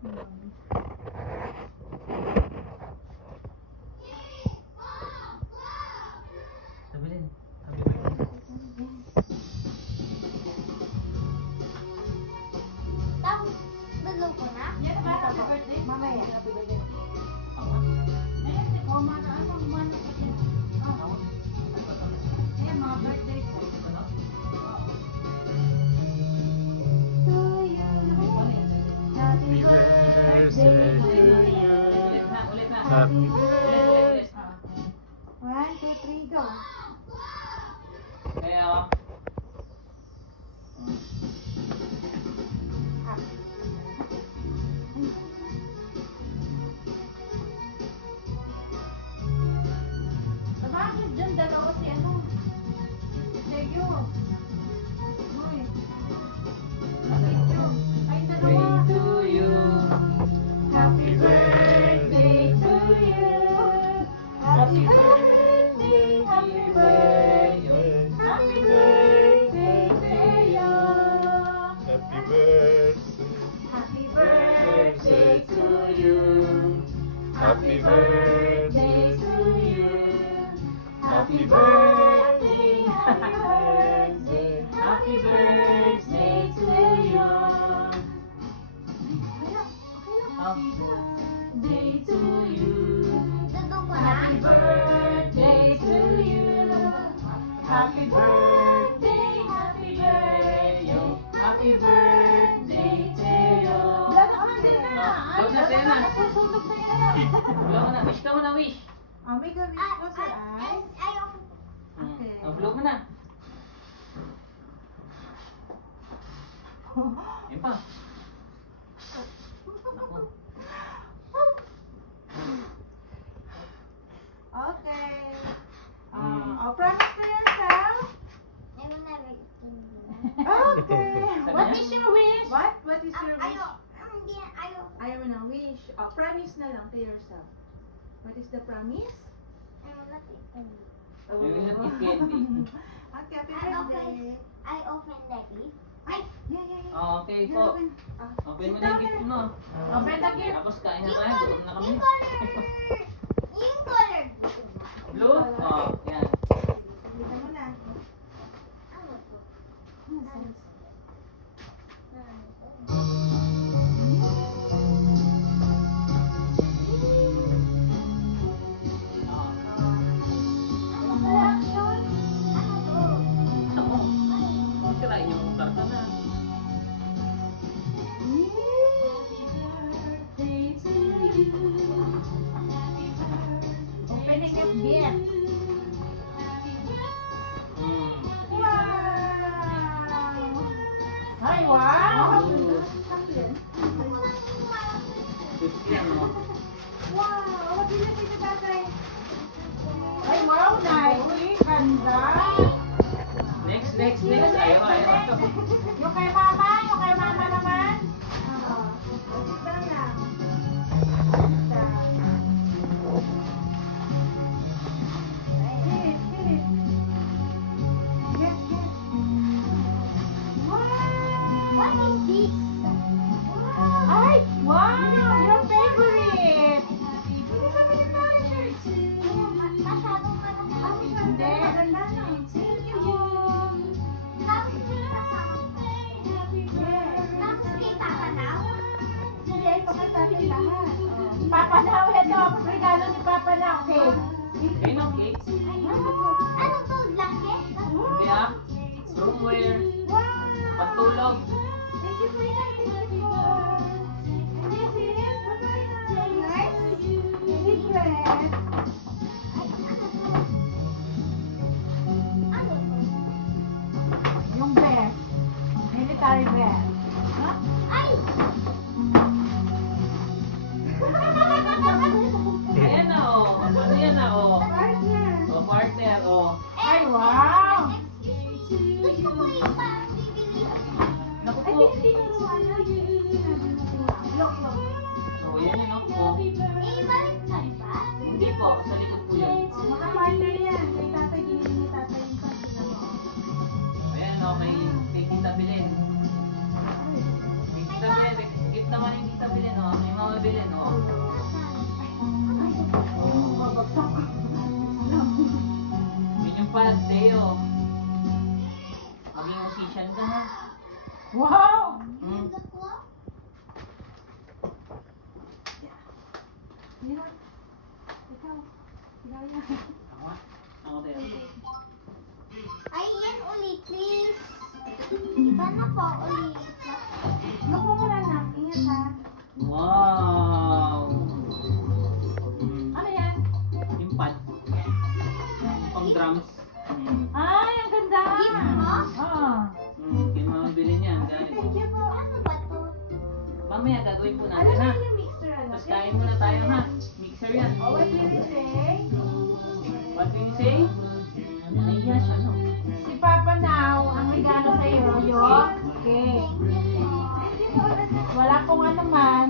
Tabilin. Happy birthday. Tapos, dalaw ko na? Yan ba? Happy birthday? Mamaya. Happy birthday. Ako? Ayan, si Oma na. Anong mana pa yan? Ako? Ayan, mga birthday ko. Ano? Happy birthday to you. Ulit na, ulit na. Happy Ulit. 1, 2, 3, go. Kaya ako. Bakit dyan dalawa si ano? Si Sergio. Uy. Sergio. Ay, dalawa. To you. Happy birthday to you. Happy birthday, happy birthday, happy birthday to you. Happy birthday. Happy birthday to you. Happy birthday to you. Happy birthday, happy birthday, happy birthday to you. Day to you. Dalaw ko na? Happy birthday to you. Happy birthday, happy birthday, happy birthday to you. Blow na, sa'yo na. Susunog na yan. Blow mo na. Wish ka mo na, wish. May gabi ko sa ay. Ayaw. Okay. Blow mo na. Yun pa. Ako. Okay. Promise to yourself. I will never eat candy. Okay. What is your wish? What is your wish? Ayaw. Hindi, ayaw. Ayaw mo ng wish. Promise na lang to yourself. What is the promise? I will not eat candy. You will not eat candy. Okay, happy I birthday. open the gift. Ay, yeah. Okay po. Open mo na yung gift mo. Open the gift. Tapos kain na tayo. Gutom na kami. Yung color. Yung color. Blue? Oh, yan. Bilisan mo na. Ano to? Ako. Sirain yung karton na. Opening of gift. Ay, wow! Wow, bilis ito tatay. Ay, wow, nice. Ganda. Next. Ayaw. Yung kay mama naman. Sit down lang. Sit. Yes. What is this? Ay, wow! Your favorite. Masyadong malaki. Hindi. Maganda na. Tapos kay Papa Now. Sige, ay pakita natin lahat. Papa Now, ito. Regalo ni Papa Now. Okay. Ayun ang cake. Ano to? Blanket? Hindi ah. Roomwear. Wow! Pantulog. Thank you for that. Thank you for... Yes. Bye-bye. Secret. Ano to? Yung vest. Military vest. Ay! Ayan na oh. Ano yan na oh. Partner. Oh, partner oh. Ay, wow! Gusto ko yung parang bibili. Naku Ay, po. tinuruan na. Yok. Oh, yan yan oh. Eh, baliktad ba? Hindi po. Sa likod po yan. Mga partner yan. Kay tatay, ginili ni tatay yung sabi na mo. Ayan oh. Kay Tita Belen. Kay Tita Belen. Gift naman yung Tita Belen oh. mabili, no? Mabagsak ko. Yun yung pad, Teo. Maging musician ka, ha? Wow! Hmm. Mira. Ikaw. Ikaw yan. Ako, ha? Ako, Teo. Ay, yan ulit, please. Iba na po ulit. Look mo muna na. Ingat ha. Wow! Ano yan? Yung pad. Pang drums. Ay, ang ganda! Gift mo? Ah. Kaya mabili niyan. Dahil Thank you po. Ano ba to? mamaya gagawin po Ano natin, ha? na yung mixer? Ano? Tapos kain muna tayo, ha? Mixer yan. Oh, what did you say? What do you say? Nahiya siya, no? Si Papa Now, ang regalo sa'yo, yo. Okay. Thank you po. Wala pong ano man.